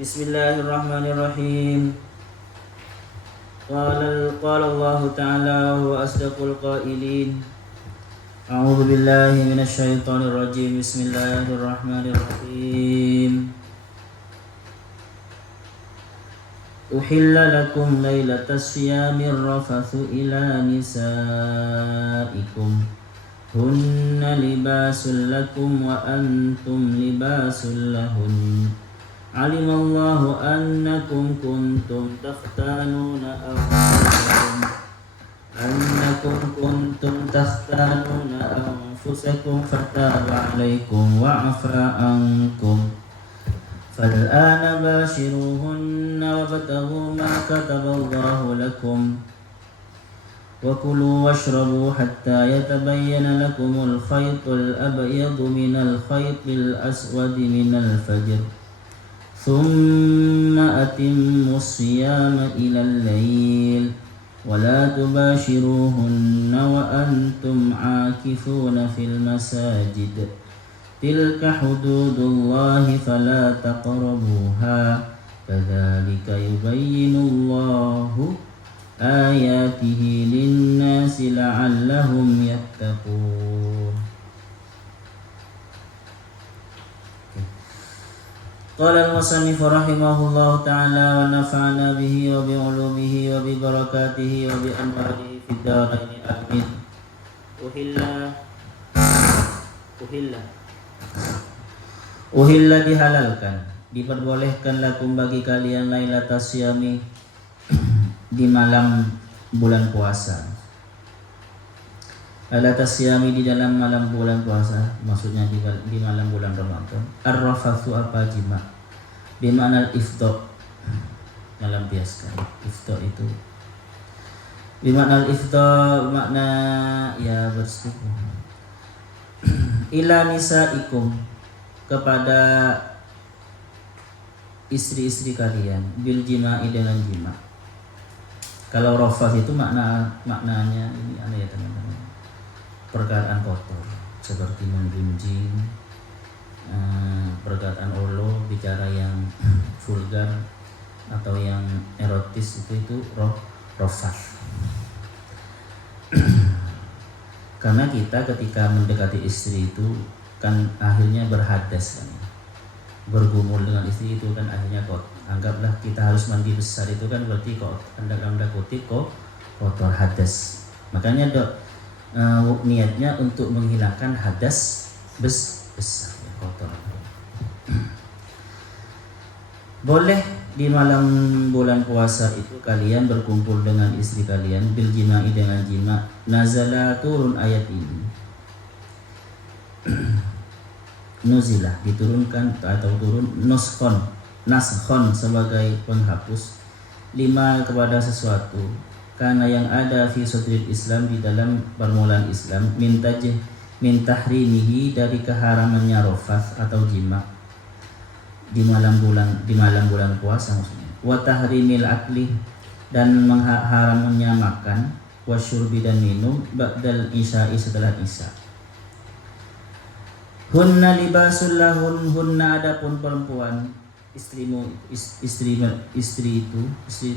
Bismillahirrahmanirrahim. Qala Allah Ta'ala wa asdaqul qailin. A'udzu billahi minasy syaithanir rajim. Bismillahirrahmanirrahim. Uhilla lakum lailatas siyamir rafathu ila nisaikum. Hunna libasul lakum wa antum libasul lahun. Alimallahu annakum kuntum takhtanuna anfusakum fataba alaikum wa afa ankum fal'ana bashiruhunna wabtaghu ma kataballahu lakum wa kulu washrabu hatta yatabayyana lakumul khaytul abyadu minal khaytil aswadi minal fajr ثم أتموا الصيام إلى الليل ولا تباشروهن وأنتم عاكفون في المساجد تلك حدود الله فلا تقربوها كذلك يبين الله آياته للناس لعلهم يتقون. Qala al-musannif rahimahullahu ta'ala wa nafa'ana bihi wa bi'ulumihi wa bi barakatihi wa bi anwarihi fid dharain amin. Uhilla dihalalkan, diperbolehkan lakum bagi kalian lailatas syami di malam bulan puasa. Lailatas syami di dalam malam bulan puasa, maksudnya di malam bulan Ramadan. Ar-rafathu apa jima? Bimana al-ifdha, melampiaskan. Ifdha itu bimana al-ifdha, makna ya bersetubuh. Ila nisaikum, kepada istri-istri kalian, bil jima'i, dengan jima. Kalau rafath itu maknanya ini ada ya teman-teman, perkataan kotor seperti menggunjing, perkataan olo, bicara yang vulgar atau yang erotis, itu rafath. Karena kita ketika mendekati istri itu kan akhirnya berhadas kan, bergumul dengan istri itu kan akhirnya anggaplah kita harus mandi besar, itu kan berarti anda kutip kotor, hadas. Makanya niatnya untuk menghilangkan hadas besar, kotor. Boleh di malam bulan puasa itu kalian berkumpul dengan istri kalian, bil jima'i, dengan jima. Nazala, turun ayat ini. Nuzilah, diturunkan atau turun. Naskhon sebagai penghapus. Lima, kepada sesuatu karena yang ada fi sudril Islam, di dalam permulaan Islam, min tahrimihi, dari keharamannya rafath atau jima di malam bulan puasa maksudnya. Wa tahrimil akli, dan haramnya makan, wa syurbi, dan minum, ba'dal isya'i, setelah isya. Hunna libasul lahun, hunna, adapun perempuan, istri itu,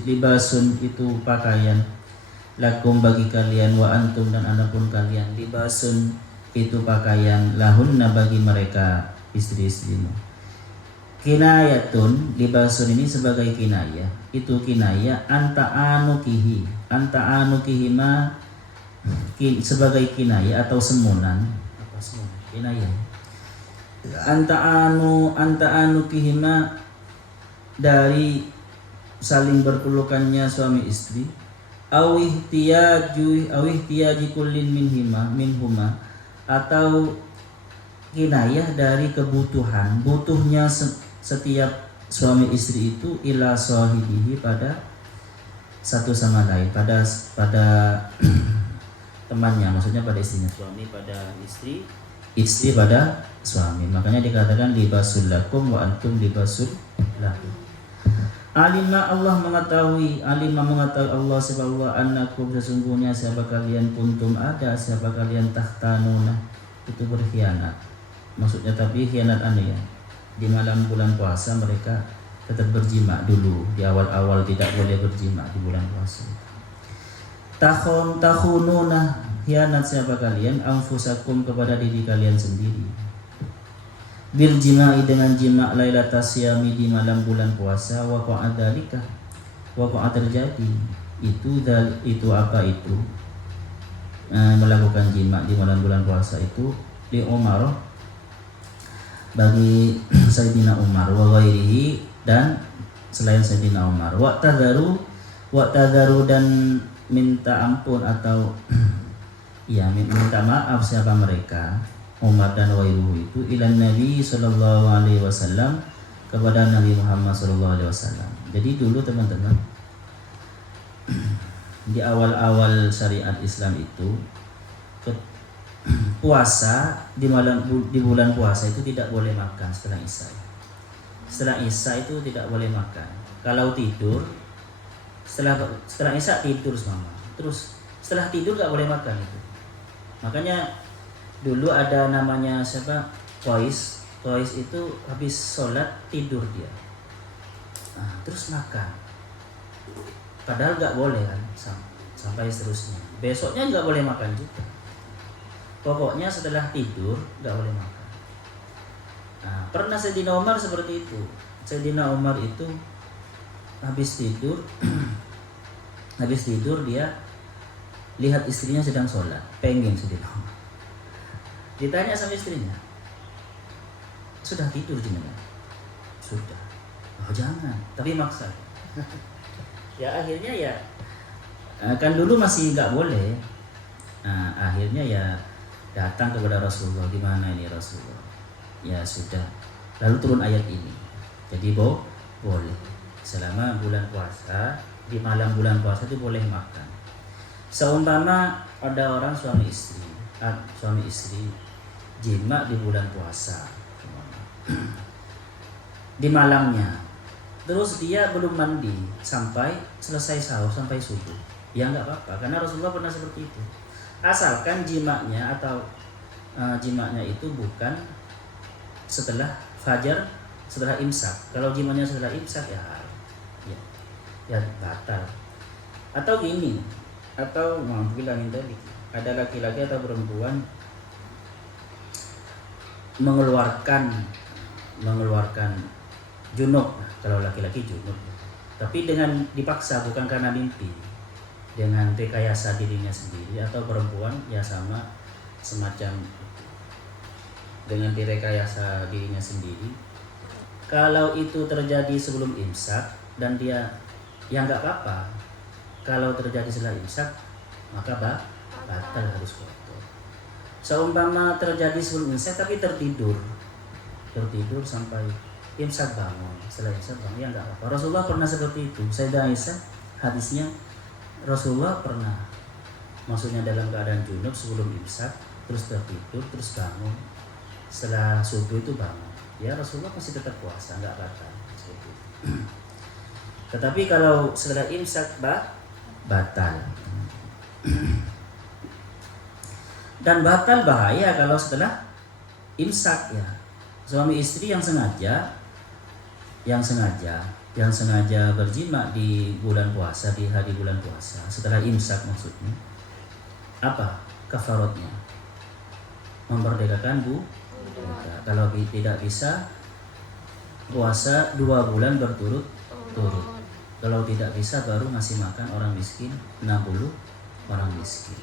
libasun itu pakaian, lakum bagi kalian, wa antum, dan adapun kalian, libasun itu pakaian, lahunna bagi mereka istri-istrimu. Kinayatun, libasun ini sebagai kinayah, itu kinayah anta'anukihi ma sebagai kinayah atau semunan, apa semunan, kinayah anta'anukihi ma dari saling berpelukannya suami istri, awihtiyaji kullin minhuma, atau kinayah dari butuhnya setiap suami istri itu, ila sahibihi, pada satu sama lain, pada temannya, maksudnya pada istrinya, suami pada istri pada suami. Makanya dikatakan libasul lakum wa antum libasul lahum. Alima, Allah mengetahui Allah sebab annakum, sesungguhnya siapa kalian, kuntum, ada siapa kalian, tahtanuna, itu berkhianat. Maksudnya tapi khianat aneh ya. Di malam bulan puasa mereka tetap berjima dulu di awal-awal, tidak boleh berjima di bulan puasa. Takhununa, hianat siapa kalian, anfusakum, kepada diri kalian sendiri, bil jima'i, dengan jima, lailatas siyami, di malam bulan puasa, waqa'a dzalika, waqa'a terjadi itu apa itu melakukan jima di malam bulan puasa itu di Umar, bagi Sayyidina Umar, wa ghairihi, dan selain Sayyidina Umar, wa tadharu, dan minta ampun atau ya minta maaf siapa mereka, Umar dan wairuhu itu, ilan Nabi sallallahu alaihi wasallam, kepada Nabi Muhammad sallallahu alaihi wasallam. Jadi dulu teman-teman, di awal-awal syariat Islam itu, puasa di bulan puasa itu tidak boleh makan setelah Isya. Setelah Isya itu tidak boleh makan. Kalau tidur setelah Isya tidur semua. Terus setelah tidur nggak boleh makan itu. Makanya dulu ada namanya siapa? Qais itu habis sholat tidur dia. Nah, terus makan. Padahal nggak boleh kan, sampai seterusnya. Besoknya nggak boleh makan juga. Pokoknya setelah tidur nggak boleh makan. Nah, pernah Sayyidina Umar seperti itu. Sayyidina Umar itu habis tidur dia lihat istrinya sedang sholat, pengen Sayyidina Umar. Ditanya sama istrinya, sudah tidur jenengan? Sudah. Oh jangan, tapi maksa. Ya akhirnya ya kan dulu masih nggak boleh. Nah, akhirnya ya datang kepada Rasulullah, gimana ini Rasulullah? Ya sudah. Lalu turun ayat ini. Jadi boleh. Selama bulan puasa, di malam bulan puasa itu boleh makan. Seumpama ada orang suami istri jima di bulan puasa, di malamnya, terus dia belum mandi sampai selesai sahur, sampai subuh, ya nggak apa-apa, karena Rasulullah pernah seperti itu. Asalkan jimanya atau jimanya itu bukan setelah fajar, setelah imsak. Kalau jimanya setelah imsak ya batal. Atau gini, atau bilang tadi, ada laki-laki atau perempuan mengeluarkan junub. Kalau laki-laki junub, tapi dengan dipaksa, bukan karena mimpi, dengan rekayasa dirinya sendiri. Atau perempuan ya sama, semacam dengan direkayasa dirinya sendiri. Kalau itu terjadi sebelum imsak dan dia ya nggak apa-apa. Kalau terjadi setelah imsak maka batal, harus kotor. Seumpama terjadi sebelum imsak tapi tertidur sampai imsak bangun, setelah imsak bangun, ya nggak apa-apa. Rasulullah pernah seperti itu. Sayyidah Aisyah, hadisnya Rasulullah pernah, maksudnya dalam keadaan junub sebelum imsak, terus tertidur, terus bangun setelah subuh itu bangun, ya Rasulullah masih tetap puasa, nggak batal seperti itu. Tetapi kalau setelah imsak batal. Dan batal bahaya kalau setelah imsak ya. Suami istri yang sengaja berjima di bulan puasa, di hari bulan puasa, setelah imsak maksudnya, apa kafaratnya? Memerdekakan budak. Kalau tidak bisa, puasa 2 bulan berturut-turut. Kalau tidak bisa, baru ngasih makan orang miskin 60 orang miskin.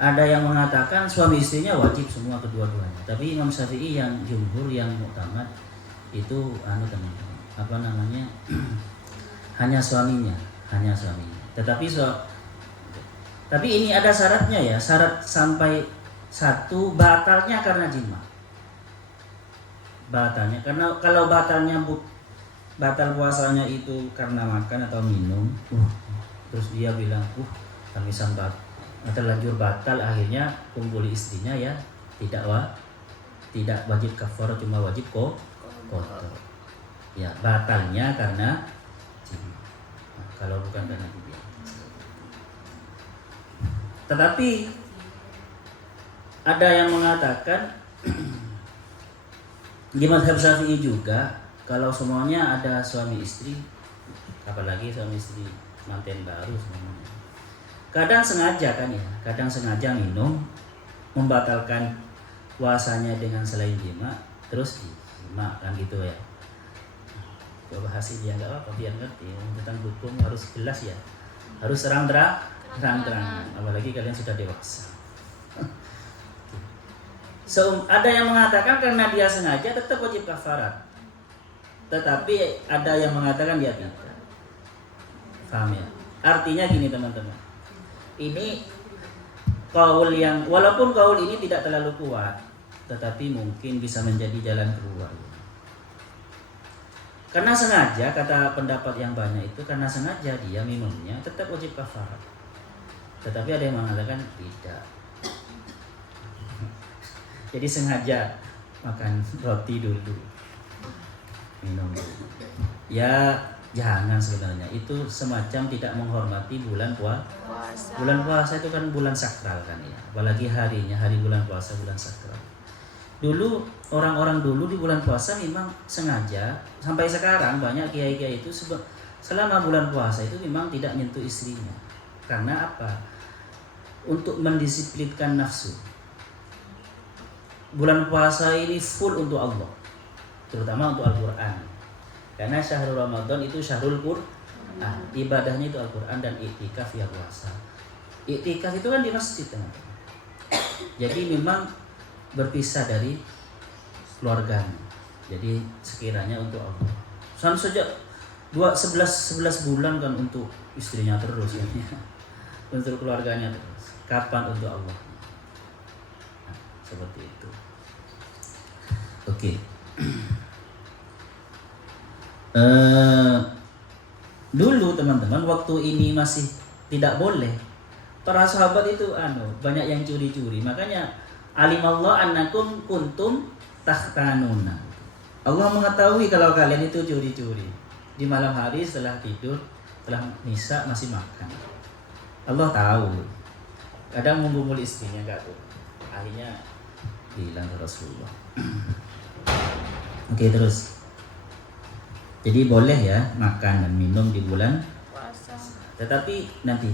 Ada yang mengatakan suami istrinya wajib semua, kedua-duanya. Tapi Imam Syafi'i yang jumhur, yang muktamad itu teman-teman, hanya suaminya. Tapi ini ada syaratnya ya, syarat sampai 1, batalnya karena jima. Batalnya karena, kalau batal puasanya itu karena makan atau minum, terus dia bilang kami sambat terlanjur batal, akhirnya kumpul istrinya ya tidak wajib kafarah, cuma wajib kotor. Ya batalnya karena jima. Kalau bukan karena jima. Tetapi ada yang mengatakan di mazhab Syafi'i juga, Kalau semuanya ada suami istri, apalagi suami istri manten baru semuanya. Kadang sengaja kan ya, kadang sengaja minum, membatalkan puasanya dengan selain jima, terus jima kan gitu ya. Coba hasil dia nggak apa, biar ngerti tentang hukum harus jelas ya, harus terang-terang, apalagi kalian sudah dewasa. Ada yang mengatakan karena dia sengaja tetap wajib kafarat, tetapi ada yang mengatakan dia tidak. Paham ya? Artinya gini teman-teman, ini kaul yang walaupun kaul ini tidak terlalu kuat, tetapi mungkin bisa menjadi jalan keluar. Karena sengaja, kata pendapat yang banyak itu karena sengaja dia minumnya tetap wajib kafarat. Tetapi ada yang mengatakan tidak. Jadi sengaja makan roti dulu, minum dulu. Ya jangan, sebenarnya itu semacam tidak menghormati bulan puasa. Bulan puasa itu kan bulan sakral kan ya, apalagi harinya hari bulan puasa, bulan sakral. Dulu orang-orang dulu di bulan puasa memang sengaja, sampai sekarang banyak kiai-kiai itu selama bulan puasa itu memang tidak menyentuh istrinya. Karena apa? Untuk mendisiplinkan nafsu. Bulan puasa ini full untuk Allah, terutama untuk Al-Quran. Karena syahrul Ramadan itu syahrul Quran, ibadahnya itu Al-Quran dan iktikaf ya puasa. Iktikaf itu kan di masjid teman-teman. Jadi memang berpisah dari keluarganya. Jadi sekiranya untuk Allah. Sejak 11 bulan kan untuk istrinya terus ya. Untuk keluarganya terus. Kapan untuk Allah? Nah, seperti itu. Oke. Dulu teman-teman waktu ini masih tidak boleh. Para sahabat itu banyak yang curi-curi. Makanya alimallah annakum kuntum tahtanuna. Allah mengetahui kalau kalian itu curi-curi. Di malam hari setelah tidur, setelah misa masih makan. Allah tahu. Kadang menggumul istrinya enggak tuh. Akhirnya bilang ke Rasulullah. Oke, terus. Jadi boleh ya makan dan minum di bulan puasa. Tetapi nanti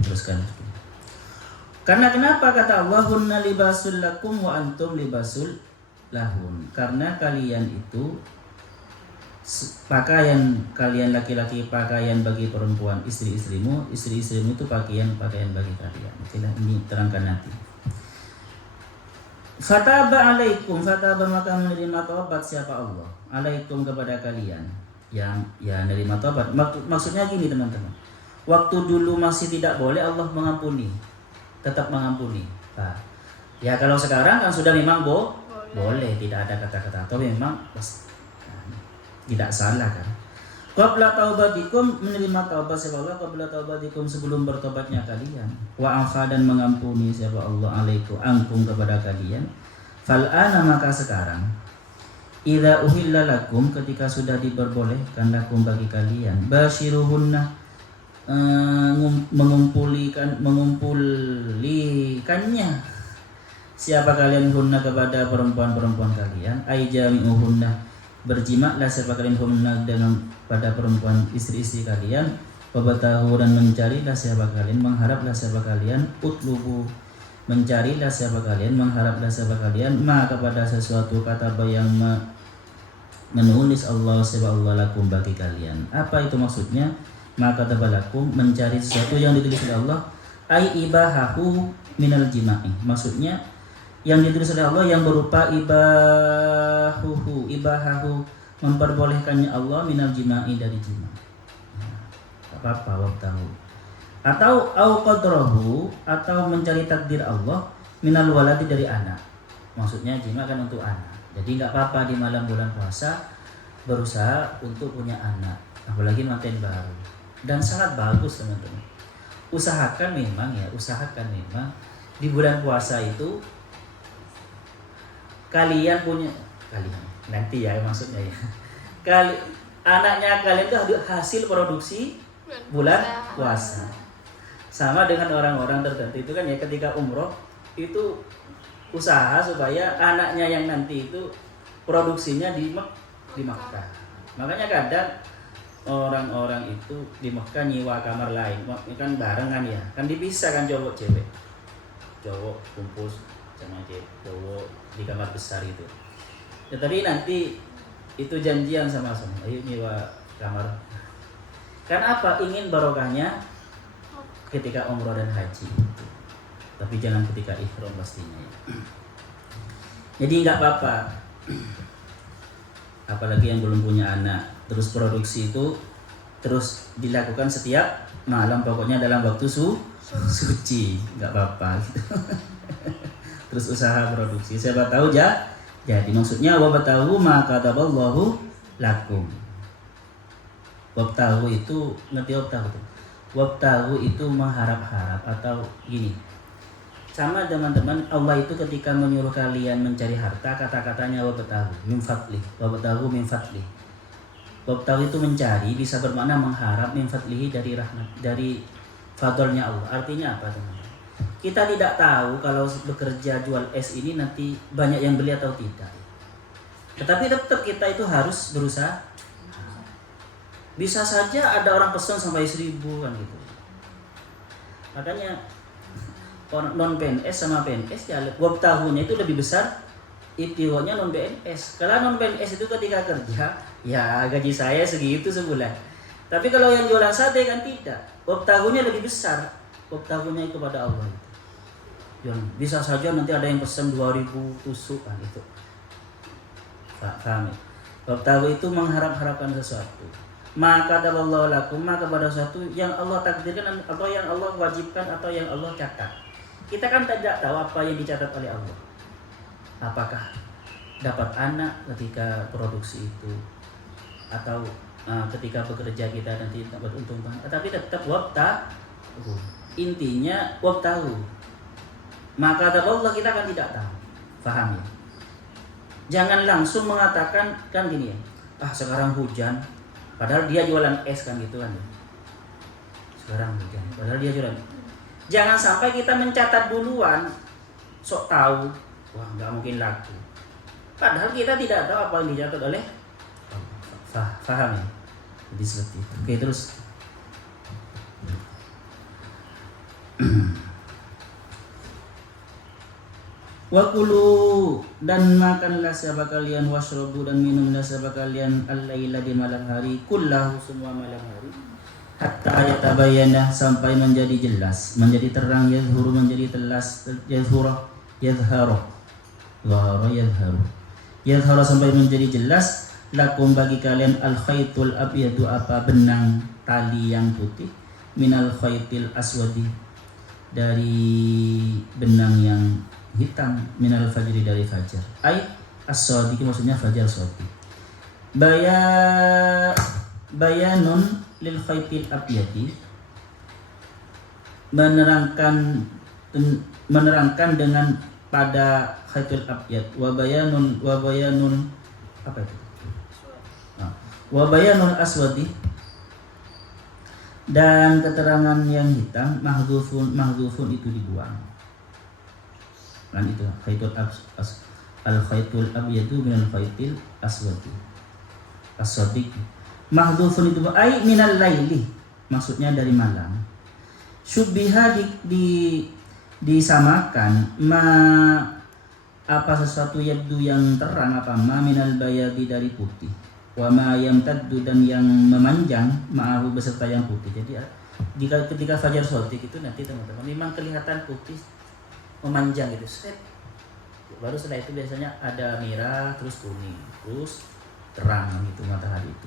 teruskan. Karena kenapa kata Allah hunna libasul lakum wa antum libasul lahun. Karena kalian itu pakaian, kalian laki-laki pakaian bagi perempuan, istri-istrimu itu pakaian bagi kalian. Itulah ini terangkan nanti. Fataba alaikum, fataba maka menerima taubat siapa Allah alaikum kepada kalian yang ya menerima taubat. Maksudnya gini teman-teman, waktu dulu masih tidak boleh Allah mengampuni, tetap mengampuni. Nah, ya kalau sekarang kan sudah memang boleh, tidak ada kata-kata atau memang tidak salah kan. Qabla taubatikum, menerima taubat siapa Allah qabla taubatikum, sebelum bertobatnya kalian. Wa afa, dan mengampuni siapa Allah alaikum angkum kepada kalian. Fal'ana, maka sekarang idza uhilla lakum, ketika sudah diperbolehkan lakum bagi kalian, basyiruhunna, mengumpulikannya siapa kalian hunna kepada perempuan-perempuan kalian, ai jami'uhunna, berjimaklah siapa kalian hunna dengan pada perempuan istri-istri kalian, wabatahu, dan mencarilah siapa kalian, mengharaplah siapa kalian, utlubu, mencarilah siapa kalian, mengharaplah siapa kalian, ma kepada sesuatu kata yang menulis Allah siapa Allah lakum bagi kalian. Apa itu maksudnya? Maka tabalakum, mencari sesuatu yang ditulis oleh Allah, ai ibahahu minal jima'i, maksudnya yang ditulis oleh Allah yang berupa ibahahu memperbolehkannya Allah minal jima'i, dari jima. Apa waktahu, atau au qadrahu, atau mencari takdir Allah minal waladi, dari anak. Maksudnya jima kan untuk anak. Jadi enggak apa-apa di malam bulan puasa berusaha untuk punya anak, apalagi manten baru. Dan sangat bagus teman-teman. Usahakan memang di bulan puasa itu kalian nanti ya maksudnya ya. Anaknya kalian itu hasil produksi bulan puasa. Sama dengan orang-orang tertentu itu kan ya, ketika umroh itu usaha supaya anaknya yang nanti itu produksinya di Makkah. Makanya kadang orang-orang itu di Mekah nyewa kamar lain, kan barengan ya, kan dipisah kan cowok cewek, cowok kumpul sama cowok di kamar besar itu. Ya tapi nanti itu janjian sama-sama, ayo nyewa kamar. Karena apa? Ingin barokahnya ketika umroh dan haji. Tapi jangan ketika ihram pastinya ya. Jadi nggak apa-apa. Apalagi yang belum punya anak, terus produksi itu terus dilakukan setiap malam, pokoknya dalam waktu suci, nggak apa-apa gitu. Terus usaha produksi, siapa tahu jadi maksudnya wabtahu ma kataballahu lakum. Wabtahu itu ngerti wabtahu itu? Wabtahu itu mengharap-harap atau gini. Sama teman-teman, Allah itu ketika menyuruh kalian mencari harta, kata-katanya wabtahu min fadli, wabtahu min fadli. Wabtahu itu mencari, bisa bermakna mengharap min fadlihi, dari rahmat, dari fadlnya Allah. Artinya apa teman-teman? Kita tidak tahu kalau bekerja jual es ini nanti banyak yang beli atau tidak. Tetapi tetap kita itu harus berusaha. Bisa saja ada orang pesan sampai 1.000 kan gitu. Makanya non PNS sama PNS ya wabtahunya itu lebih besar ibtihonya non PNS. Kalau non PNS itu ketika kerja ya gaji saya segitu sebulan. Tapi kalau yang jualan sate kan tidak. Wabtahunya lebih besar. Wabtahunya itu pada Allah itu. Yang bisa saja nanti ada yang pesan 2.000 tusuk kan itu. Paham ya? Wabtahu itu mengharap-harapkan sesuatu. Maka Allah lakum, maka pada sesuatu yang Allah takdirkan atau yang Allah wajibkan atau yang Allah catat. Kita kan tidak tahu apa yang dicatat oleh Allah. Apakah dapat anak ketika produksi itu atau ketika bekerja kita nanti dapat untung banyak. Tapi tetap wabtahu. Intinya wabtahu. Maka Allah kita kan tidak tahu. Paham ya? Jangan langsung mengatakan kan gini ya. Sekarang hujan. Padahal dia jualan es kan gitu kan ya. Sekarang hujan. Padahal dia jualan. Jangan sampai kita mencatat duluan, sok tahu, wah nggak mungkin laku. Padahal kita tidak tahu apa yang dicatat oleh faham ya? Jadi seperti itu. Oke terus. Wakulu, dan makanlah siapa kalian, washrobu, dan minumlah siapa kalian, al-laila di malam hari, kullahu, semua malam hari, hatta yatabayyana, sampai menjadi jelas, menjadi terang, yadhuru, menjadi telas, yadhuru, yadharu, yadharu, sampai menjadi jelas, lakum, bagi kalian, al-khaytul abyadu, apa benang tali yang putih, minal khaytil aswadi, dari benang yang hitam, minal fajri, dari fajar. Ai as-shadiq, maksudnya fajar shadiq. Bayanun lil khaytil abyadi, menerangkan dengan pada khaytul abyad. Wa bayanun apa itu? Wa bayanul aswadi, dan keterangan yang hitam, mahdzufun itu dibuang. Kan itu khaytul al-khaytul abyadu minal khaytil aswadi as-sadiq. Mahdzufun itu ai minal laili, maksudnya dari malam. Syubbiha disamakan apa sesuatu yabdu yang terang, apa minal bayadi, dari putih, wa ma yamtaddu, dan yang memanjang, ma'ahu, beserta yang putih. Jadi ketika fajar shadiq itu nanti teman-teman memang kelihatan putih memanjang gitu, set. Baru setelah itu biasanya ada merah, terus kuning, terus terang gitu matahari itu.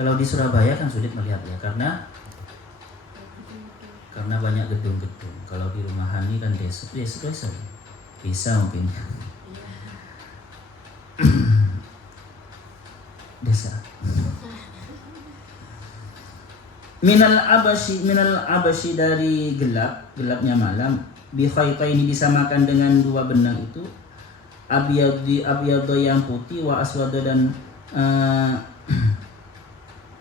Kalau di Surabaya kan sulit melihat ya, karena banyak gedung-gedung. Kalau di rumahan ini kan desa bisa mungkin desa. Minal abasyi, dari gelapnya malam, bi khaytaini, disamakan dengan dua benang itu, abyadu yang putih, wa aswada, dan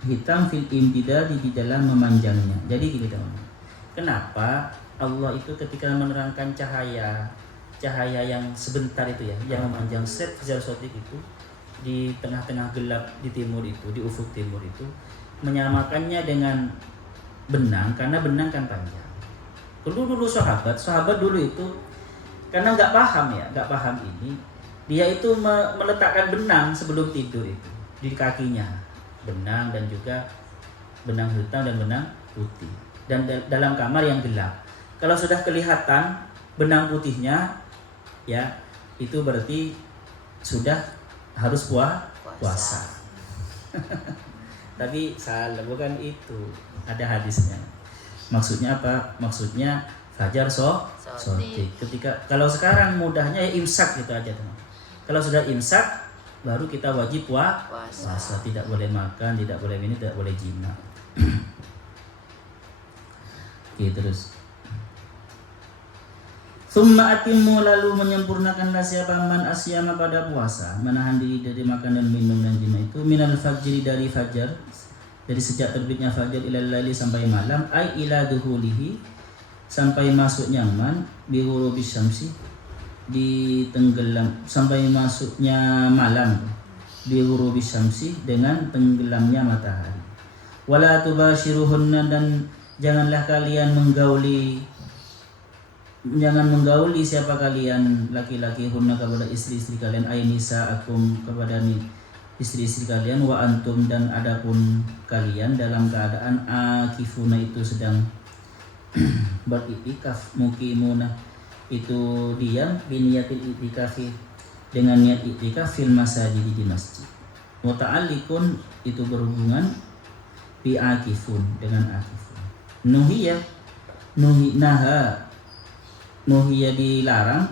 hitam, fil imtidadi, di dalam memanjangnya. Jadi gini teman-teman, kenapa Allah itu ketika menerangkan cahaya yang sebentar itu ya, yang memanjang, set fajar shadiq itu, di tengah-tengah gelap di timur itu, di ufuk timur itu, menyamakannya dengan benang karena benang kan panjang. Dulu sahabat dulu itu karena nggak paham ini, dia itu meletakkan benang sebelum tidur itu di kakinya, benang dan juga benang hitam dan benang putih, dan dalam kamar yang gelap. Kalau sudah kelihatan benang putihnya, ya itu berarti sudah harus puasa. Tapi salah, bukan itu. Ada hadisnya. Maksudnya apa? Maksudnya fajar sotik. Ketika kalau sekarang mudahnya ya imsak gitu aja teman. Kalau sudah imsak baru kita wajib puasa. Tidak boleh makan, tidak boleh minum, tidak boleh jima. Oke, terus. Summa atimmu, lalu menyempurnakanlah siapa man asyama pada puasa, menahan diri dari makan dan minum dan jima itu, minal fajri dari fajar, dari sejak terbitnya fajar ilal laili sampai malam, ai ila duhulihi sampai masuknya man bi ghurubis syamsi, di tenggelam sampai masuknya malam bi ghurubis syamsi, dengan tenggelamnya matahari. Wala tubashiruhunna, dan jangan menggauli siapa kalian laki-laki hunna kepada istri-istri kalian, ainisa akum kepada istri-istri kalian, wa antum dan adapun kalian dalam keadaan akifuna itu sedang beriktikaf, mukimuna itu diam, biniyatil iktikafi dengan niat iktikaf, fil masajid di masjid, muta'alliqun itu berhubungan bi akifun dengan akifun, nuhiya dilarang,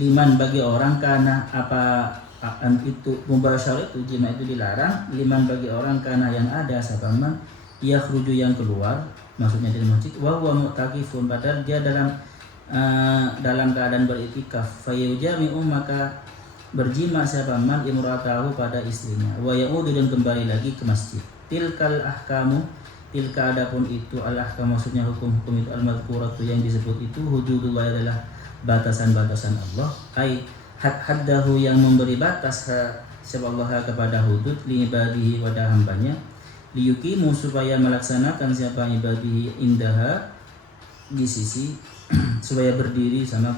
liman bagi orang, karena apa akan itu mubasyarah itu jima itu dilarang, liman bagi orang karena yang ada sabaman yakhruju yang keluar, maksudnya dari masjid, wa huwa mu'takifun, padahal dia dalam keadaan beriktikaf, fayujami'u maka berjima sabaman imratahu pada istrinya, wa yaudu dan kembali lagi ke masjid. Tilkal ahkamu, tilka adapun itu al-ahkam maksudnya hukum-hukum itu, al-madhkuratu yang disebut itu, hududullah adalah batasan-batasan Allah, ai haddahu yang memberi batas seballaha kepada hudud, li ibadihi pada hambanya, liyukimu supaya melaksanakan siapa ibadihi indaha di sisi supaya berdiri sama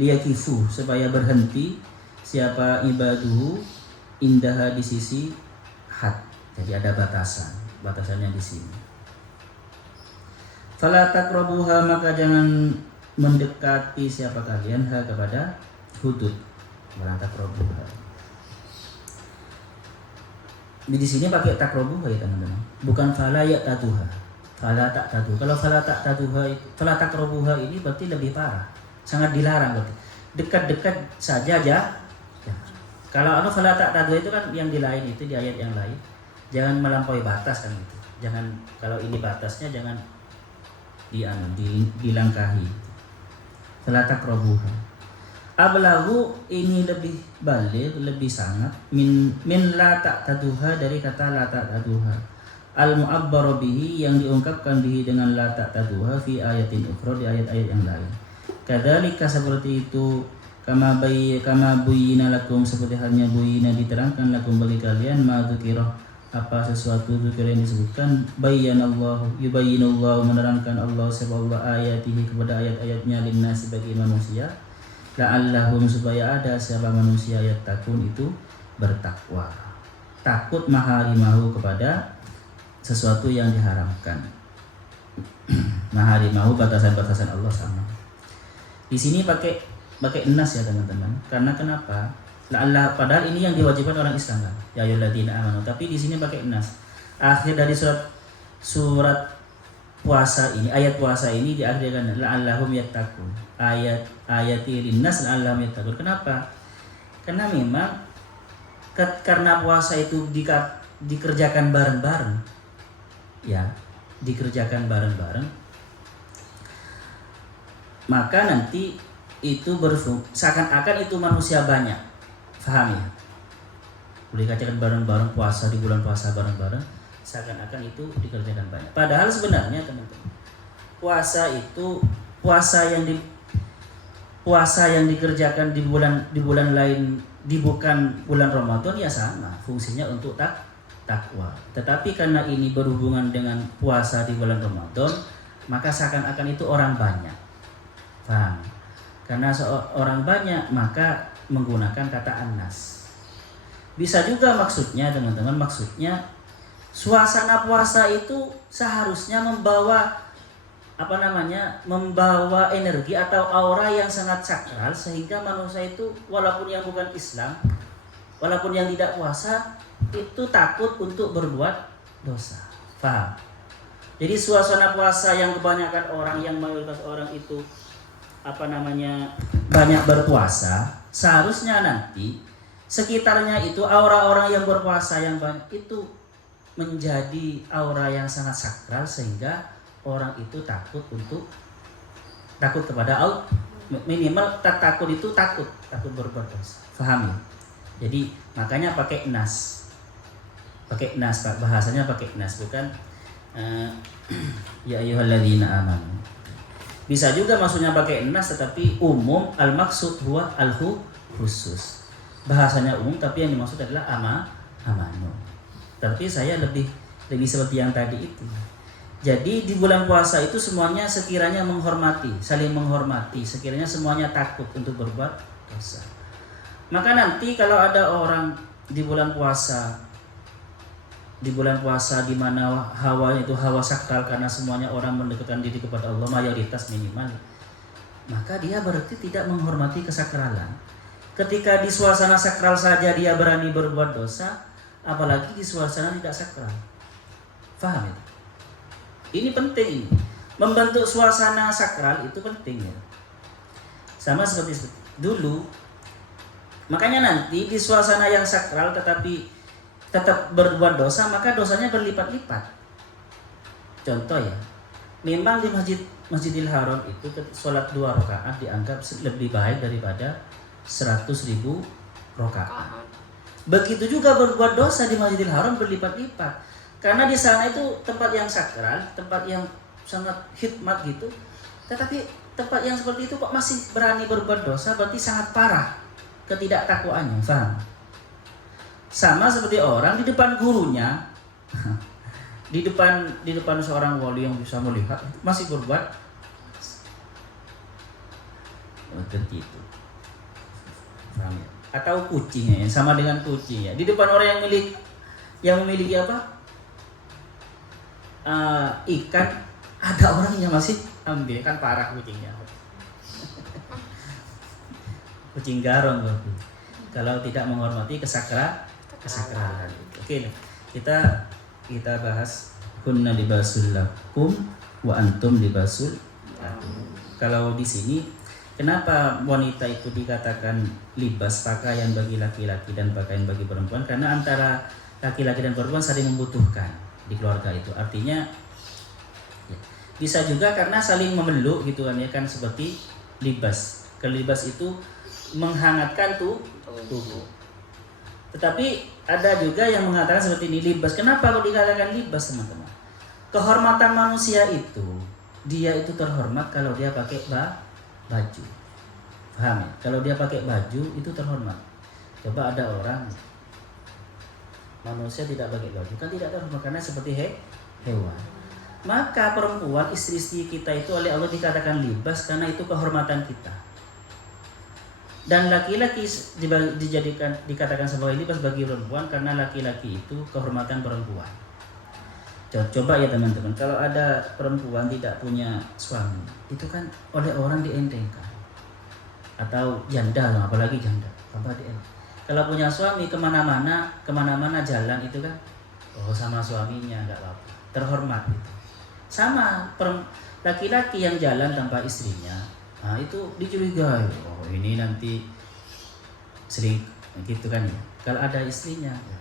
liyakifu supaya berhenti siapa ibaduhu indaha di sisi had. Jadi ada batasannya di sini. Fala taqrabuha, maka jangan mendekati siapa kalian kepada hudud. Fala taqrabuha. Di sini pakai taqrabuha ya teman-teman. Bukan fala ya'tatuha. Fala ta'tatu. Kalau fala ta'tatuha, fala taqrabuha ini berarti lebih parah. Sangat dilarang berarti. Dekat-dekat saja aja. Kalau fala ta'tatuha itu kan yang di lain itu, di ayat yang lain. Jangan melampaui batas kan gitu. Jangan, kalau ini batasnya jangan dilangkahi. Fala taqrabuha. Ablagu ini lebih baligh, lebih sangat min la ta'taduha, dari kata la ta'taduha. Al mu'abbaru bihi yang diungkapkan bihi dengan la ta'taduha fi ayatin ukhra, di ayat-ayat yang lain. Kadzalika seperti itu, kama buyina lakum, seperti halnya buyina diterangkan lakum bagi kalian, ma dzukira apa sesuatu dzikir yang disebutkan, yubayyinullahu menerangkan Allah subhanahu ayatihi kepada ayat-ayatnya, linnasi bagi manusia, la'allahum supaya ada siapa manusia yattaqun itu bertakwa, takut maharimahu kepada sesuatu yang diharamkan. Maharimahu batasan-batasan Allah sama. Di sini pakai nas ya teman-teman. Karena kenapa? La'allah, padahal ini yang diwajibkan orang Islam kan. Ya ayyuhalladzina amanu. Tapi di sini pakai nas. Akhir dari surat puasa ini, ayat puasa ini diakhirkan la'allahum yattaqun. Ayati linnas la'allahum yattaqun. Kenapa? Karena memang karena puasa itu dikerjakan bareng-bareng. Ya, dikerjakan bareng-bareng. Maka nanti itu seakan-akan itu manusia banyak. Paham ya? Boleh katakan bareng-bareng puasa di bulan puasa bareng-bareng, seakan-akan itu dikerjakan banyak. Padahal sebenarnya teman-teman, puasa itu puasa yang puasa yang dikerjakan di bulan lain di bukan bulan Ramadan ya sama, fungsinya untuk takwa. Tetapi karena ini berhubungan dengan puasa di bulan Ramadan, maka seakan-akan itu orang banyak. Paham? Karena orang banyak maka menggunakan kata annas. Bisa juga maksudnya teman-teman, maksudnya suasana puasa itu seharusnya membawa membawa energi atau aura yang sangat sakral, sehingga manusia itu walaupun yang bukan Islam, walaupun yang tidak puasa, itu takut untuk berbuat dosa. Paham? Jadi suasana puasa yang kebanyakan orang, yang mayoritas orang itu banyak berpuasa, seharusnya nanti sekitarnya itu aura orang yang berpuasa yang banyak itu menjadi aura yang sangat sakral, sehingga orang itu takut kepada Allah, minimal takut berbuat dosa. Paham ya? Jadi makanya pakai nas Pak, bahasanya pakai nas, bukan ya ayyuhalladzina amanu. Bisa juga maksudnya pakai nas, tetapi umum, al maksud huwa al khusus. Bahasanya umum tapi yang dimaksud adalah amanu. Tapi saya lebih seperti yang tadi itu. Jadi di bulan puasa itu semuanya sekiranya saling menghormati, sekiranya semuanya takut untuk berbuat dosa. Maka nanti kalau ada orang di bulan puasa di mana hawa itu hawa sakral, karena semuanya orang mendekatkan diri kepada Allah, mayoritas minimal, maka dia berarti tidak menghormati kesakralan. Ketika di suasana sakral saja dia berani berbuat dosa, apalagi di suasana tidak sakral. Paham ya? Ini penting, membentuk suasana sakral itu penting ya. Sama seperti dulu. Makanya nanti di suasana yang sakral tetapi tetap berbuat dosa, maka dosanya berlipat-lipat. Contoh ya, memang di Masjidil Haram itu sholat 2 rakaat dianggap lebih baik daripada 100.000 rakaat. Begitu juga berbuat dosa di Masjidil Haram berlipat-lipat. Karena di sana itu tempat yang sakral, tempat yang sangat hikmat gitu. Tetapi tempat yang seperti itu kok masih berani berbuat dosa, berarti sangat parah ketidaktakwaannya. Paham? Sama seperti orang di depan gurunya, di depan seorang wali yang bisa melihat, masih berbuat seperti itu. Paham ya? Atau kucingnya, sama dengan kucing ya. Di depan orang yang memiliki ikan, ada orang yang masih ambil, kan parah kucingnya. Kucing garong berarti. Kalau tidak menghormati kesakralan. Oke, kita bahas kunna libasul lakum wa antum libasul lakum. Kalau di sini kenapa wanita itu dikatakan libas, pakaian bagi laki-laki dan pakaian bagi perempuan? Karena antara laki-laki dan perempuan saling membutuhkan di keluarga itu. Artinya ya, bisa juga karena saling memeluk gitu kan ya, kan seperti libas. Kelibas itu menghangatkan tubuh. Tetapi ada juga yang mengatakan seperti ini libas. Kenapa kok dikatakan libas, teman-teman? Kehormatan manusia itu, dia itu terhormat kalau dia pakai baju. Paham ya? Kalau dia pakai baju itu terhormat. Coba ada orang manusia tidak pakai baju, kan tidak terhormat karena seperti hewan. Maka perempuan, istri-istri kita itu oleh Allah dikatakan libas karena itu kehormatan kita. Dan laki-laki dikatakan sebagai libas bagi perempuan karena laki-laki itu kehormatan perempuan. Coba ya teman-teman, kalau ada perempuan tidak punya suami, itu kan oleh orang dientengkan. Atau janda, apalagi janda, kalau punya suami kemana-mana jalan itu kan, sama suaminya nggak apa-apa, terhormat gitu. Sama laki-laki yang jalan tanpa istrinya, nah itu dicurigai, ini nanti sering gitu kan ya. Kalau ada istrinya, ya,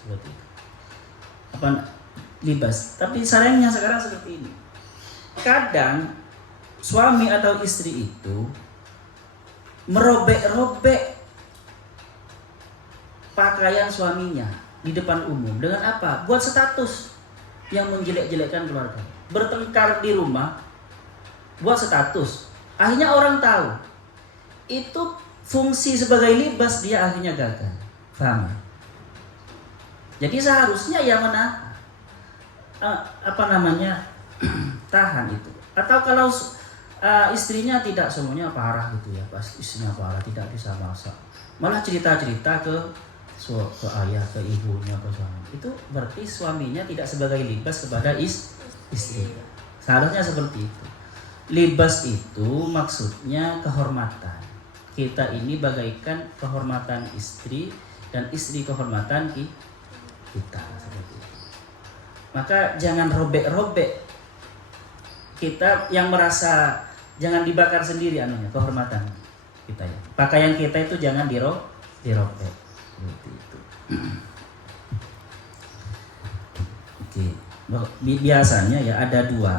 seperti itu. Libas. Tapi sayangnya sekarang seperti ini. Kadang suami atau istri itu merobek-robek pakaian suaminya di depan umum dengan apa? Buat status yang menjelek-jelekkan keluarga. Bertengkar di rumah buat status. Akhirnya orang tahu itu fungsi sebagai libas, dia akhirnya gagal. Paham? Jadi seharusnya yang mana tahan itu. Atau kalau istrinya tidak semuanya parah gitu ya, pas istrinya parah tidak bisa masak, malah cerita-cerita ke ayah, ke ibunya, ke suami, itu berarti suaminya tidak sebagai libas kepada istrinya. Seharusnya seperti itu. Libas itu maksudnya kehormatan. Kita ini bagaikan kehormatan istri dan istri kehormatan kita, seperti itu. Maka jangan robek-robek. Kita yang merasa, jangan dibakar sendiri kehormatan kita ya. Pakaian kita itu jangan dirobek. Seperti itu. Oke. Biasanya ya ada dua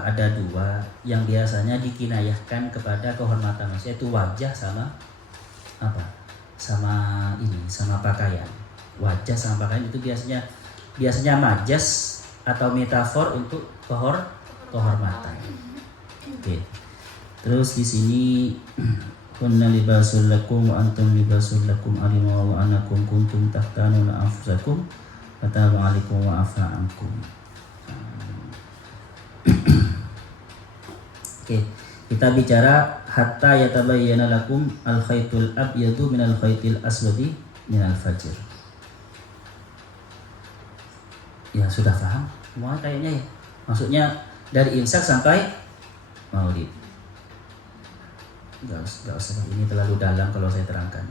yang biasanya dikinayahkan kepada kehormatan manusia, itu wajah sama sama pakaian. Wajah sama pakaian itu biasanya majas atau metafor untuk kehormatan. Oke. Terus di sini kunna libasul lakum wa antum libasul lakum alima wa anakum kuntum tahtanuna anfusakum fataba alaikum wa afa ankum. Oke, kita bicara hatta yatabayyana lakum al-khaytul abyadu minal khaytil aswadi minal fajr. Ya sudah paham semua kayaknya ya. Maksudnya dari imsak sampai maulid. Enggak usah, ini terlalu dalam kalau saya terangkan.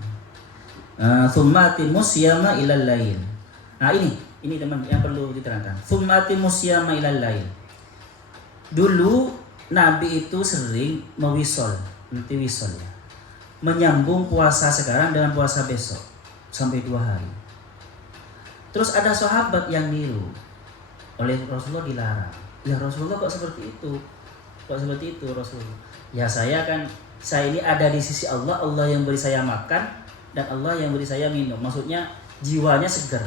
Tsumma atimus siyama ilal lail. Nah ini teman yang perlu diterangkan. Tsumma atimus siyama ilal lail. Dulu Nabi itu sering menyambung puasa sekarang dengan puasa besok sampai 2 hari. Terus ada sahabat yang niru, oleh Rasulullah dilarang. Ya Rasulullah kok seperti itu? Rasulullah? Ya saya ini ada di sisi Allah, Allah yang beri saya makan dan Allah yang beri saya minum. Maksudnya jiwanya segar.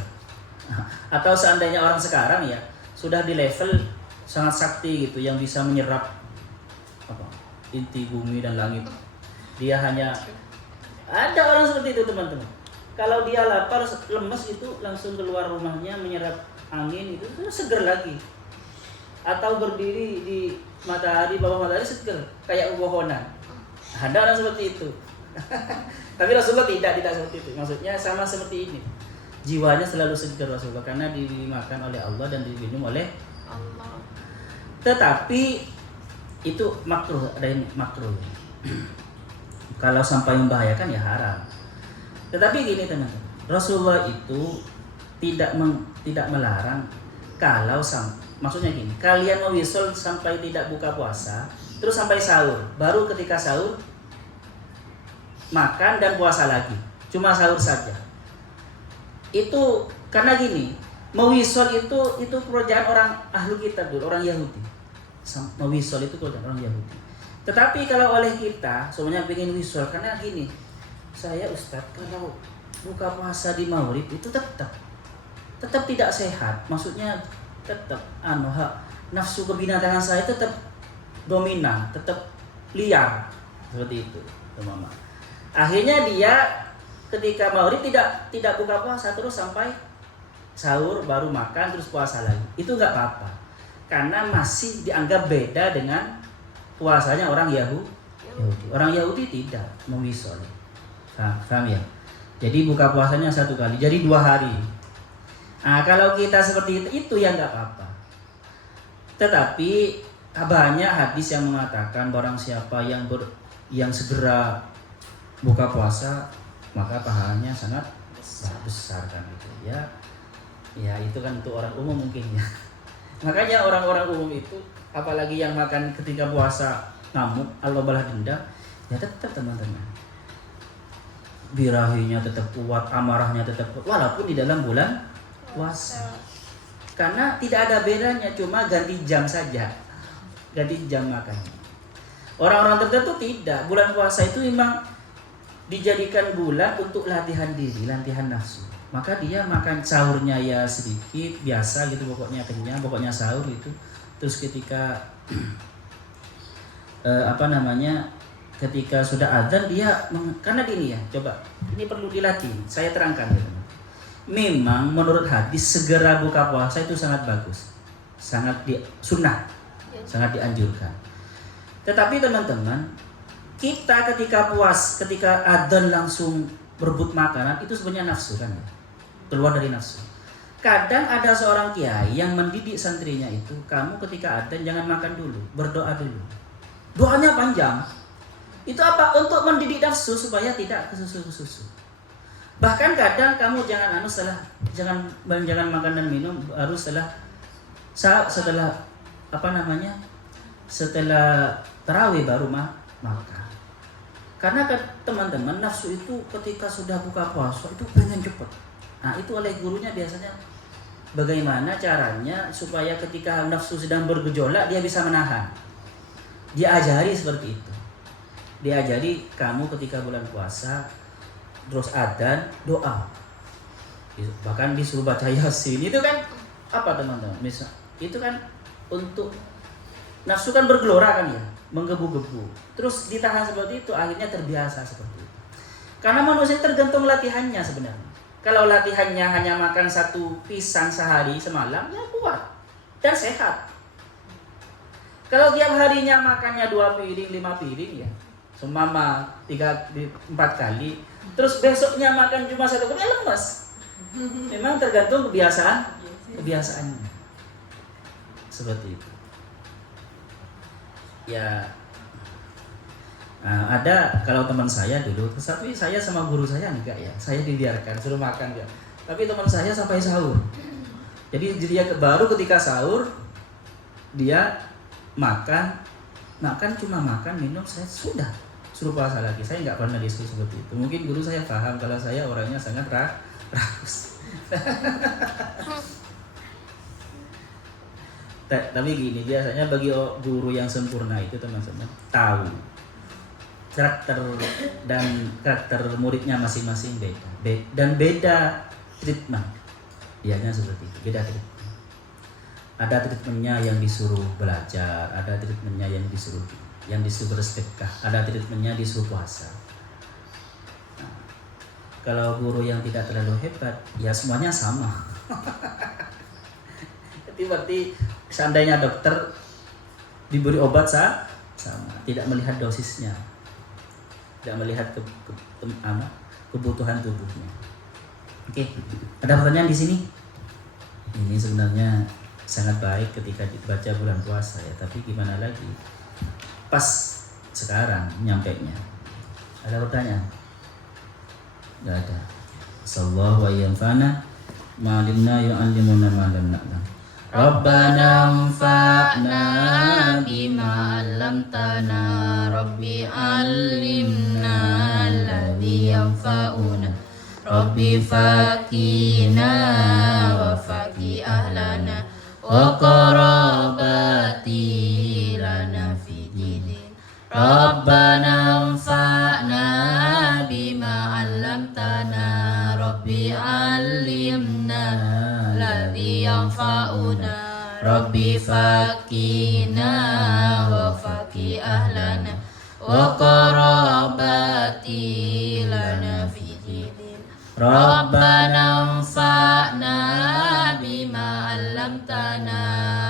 Atau seandainya orang sekarang ya sudah di level sangat sakti gitu, yang bisa menyerap inti bumi dan langit. Dia hanya ada orang seperti itu teman-teman. Kalau dia lapar, lemes itu langsung keluar rumahnya menyerap angin itu seger lagi. Atau berdiri di matahari, bawah matahari seger kayak pepohonan. Ada orang seperti itu. Tapi Rasulullah tidak seperti itu. Maksudnya sama seperti ini. Jiwanya selalu segar Rasulullah karena dimakan oleh Allah dan diminum oleh Allah. Tetapi itu makruh, ada yang makruh. Kalau sampai membahayakan ya haram. Tetapi gini teman-teman, Rasulullah itu tidak melarang kalau maksudnya gini, kalian mau wisol sampai tidak buka puasa, terus sampai sahur, baru ketika sahur makan dan puasa lagi, cuma sahur saja. Itu karena gini, mau wisol itu pekerjaan orang ahlu kitab dulu, orang Yahudi. Mewisol itu kalau orang Yahudi. Tetapi kalau oleh kita semuanya pengen wisol karena gini, saya Ustadz kalau buka puasa di Maulid itu tetap tidak sehat. Maksudnya tetap nafsu kebinatangan saya tetap dominan, tetap liar seperti itu, teman-teman. Akhirnya dia ketika Maulid tidak buka puasa terus sampai sahur baru makan terus puasa lagi. Itu nggak apa-apa. Karena masih dianggap beda dengan puasanya orang Yahudi. Orang Yahudi tidak mewisol. Paham ya? Jadi buka puasanya 1 kali, jadi 2 hari. Nah, kalau kita seperti itu yang nggak apa-apa. Tetapi banyak hadis yang mengatakan barang siapa yang segera buka puasa maka pahalanya sangat besar kan gitu ya. Ya itu kan untuk orang umum mungkin ya. Makanya orang-orang umum itu apalagi yang makan ketika puasa ngamuk, Allah balas dendam, ya tetap teman-teman. Birahinya tetap kuat, amarahnya tetap kuat walaupun di dalam bulan puasa. Karena tidak ada bedanya, cuma ganti jam saja. Ganti jam makannya. Orang-orang tertentu tidak. Bulan puasa itu memang dijadikan bulan untuk latihan diri, latihan nafsu. Maka dia makan sahurnya ya sedikit, biasa gitu, pokoknya kenyang, pokoknya sahur itu. Terus ketika ketika sudah azan dia karena gini ya, coba ini perlu dilatih. Saya terangkan ya teman. Memang menurut hadis segera buka puasa itu sangat bagus, sangat sunnah, sangat dianjurkan. Tetapi teman-teman, kita ketika azan langsung berebut makanan itu sebenarnya nafsu kan ya, keluar dari nafsu. Kadang ada seorang kiai yang mendidik santrinya itu, kamu ketika azan jangan makan dulu, berdoa dulu. Doanya panjang. Itu apa? Untuk mendidik nafsu supaya tidak kesusu. Bahkan kadang kamu jangan jangan makan dan minum harus setelah tarawih baru makan. Karena teman-teman nafsu itu ketika sudah buka puasa itu pengen cepat. Nah itu oleh gurunya biasanya bagaimana caranya supaya ketika nafsu sedang bergejolak dia bisa menahan. Dia ajari seperti itu. Diajari kamu ketika bulan puasa terus adzan doa, bahkan disuruh baca Yasin. Itu kan apa teman-teman? Misal itu kan untuk nafsu kan bergelora kan ya, menggebu-gebu. Terus ditahan seperti itu akhirnya terbiasa seperti itu. Karena manusia tergantung latihannya sebenarnya. Kalau latihannya hanya makan 1 pisang sehari semalam ya kuat dan sehat. Kalau tiap harinya makannya 2 piring, 5 piring ya semama 3-4 kali, terus besoknya makan cuma 1 kali, lemas. Memang tergantung kebiasaannya. Seperti itu. Ya, ada kalau teman saya dulu, tapi saya sama guru saya enggak ya, saya dibiarkan suruh makan ya. Tapi teman saya sampai sahur. Jadi dia baru ketika sahur dia makan cuma makan minum, saya sudah suruh puasa lagi. Saya nggak pernah disuruh seperti itu. Mungkin guru saya paham kalau saya orangnya sangat rakus. Tapi gini, biasanya bagi guru yang sempurna itu teman-teman tahu karakter muridnya masing-masing beda treatment. Dianya seperti itu, beda treatment. Ada treatmentnya yang disuruh belajar, ada treatmentnya yang disuruh bersedekah, ada treatmentnya disuruh puasa. Nah, kalau guru yang tidak terlalu hebat, ya semuanya sama. Berarti seandainya dokter diberi obat sama, tidak melihat dosisnya, tidak melihat kebutuhan tubuhnya. Oke, ada pertanyaan di sini? Ini sebenarnya sangat baik ketika dibaca bulan puasa ya, tapi gimana lagi? Pas sekarang nyampainya. Ada pertanyaan? Enggak ada. Sallallahu wa yanfa'na ma'alimna yu'allimuna ma lam na'lam. Rabbana anfa'na bima 'allamtana, Rabbi 'allimna alladhi yanfa'una, Rabbi faqina wa faqi ahlana wa qarabati lana fi dinin. Rabbana anfa'na bima 'allamtana, Rabbi 'allimna alladhi yanfa'una, Rabbi faqina wa faqi ahlana wa qarabati lana fi dinin. Rabbana anfa'na bima 'allamtana,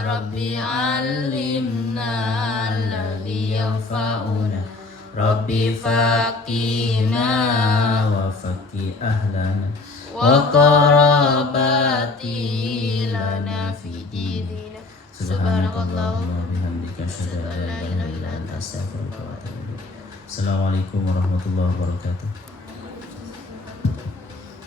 Rabbi 'allimna alladhi yanfa'una, Rabbi faqina wa faqi ahlana wa qarabati lana fi dinina. Subhanakallahumma wa bihamdika asyhadu an la ilaha illa anta astaghfiruka wa atubu ilaik. Assalamualaikum warahmatullahi wabarakatuh.